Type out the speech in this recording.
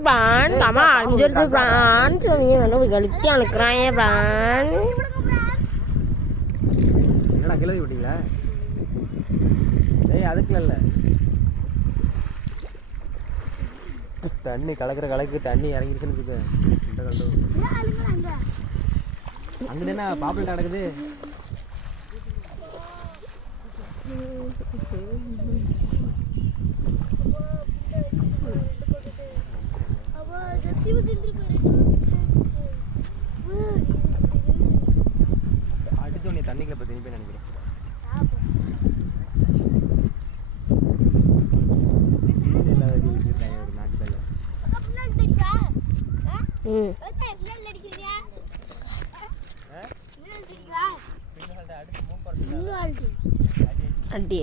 bạn tama anjir tuh bạn cumi mana விகலித்தி அனுக்குறான் bạn என்னடா கிளறி விட்டீங்களா ஏய் அதுக்குல இல்ல தண்ணி கலக்கு தண்ணி இறங்கிருச்சுன்னு இருக்கு இந்த கலந்து அங்க என்ன பாப்புலர் நடக்குது அடிச்சோ நீ தண்ணிக்குள்ள போய் திரும்பி நினைக்கிறேன் அடி